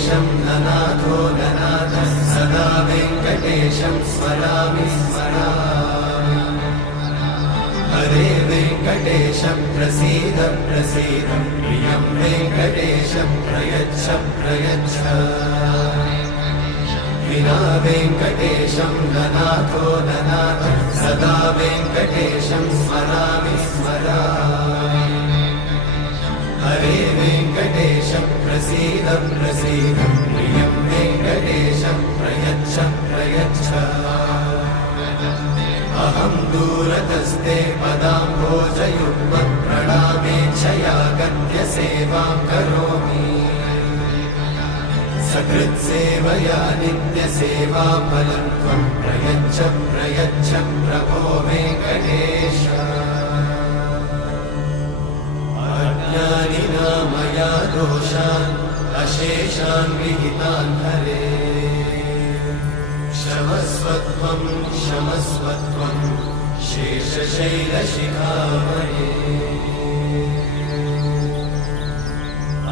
वेङ्कटेशं ननाथो ननाथः सदा वेङ्कटेशं स्मरामि स्मरामि। हरे वेङ्कटेश प्रसीद प्रसीद प्रियं वेङ्कटेश प्रयच्छ प्रयच्छ। विना वेङ्कटेशं ननाथो ननाथः सदा वेङ्कटेशं स्मरामि स्मरामि। हरे वेङ्कटेश प्रसीद प्रसीद प्रियं वेङ्कटेश प्रयच्छ प्रयच्छ। अहं दूरतस्ते पदाम्भोजयुग्मं प्रणामेच्छया गद्य सेवां करोमि। सकृत्सेवया नित्यसेवाफलं त्वं प्रयच्छ प्रयच्छ प्रभो वेङ्कटेश। अज्ञानिना मया दोषान् अशेषान् विहितान् हरे। क्षमस्वत्वं क्षमस्वत्वं शेषशैलशिखामणे।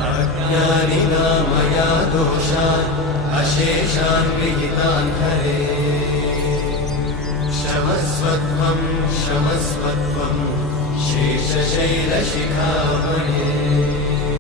अज्ञानिना मया दोषान् अशेषान् विहितान् हरे। क्षमस्वत्वं क्षमस्वत्वं शेषशैलशिखामणे।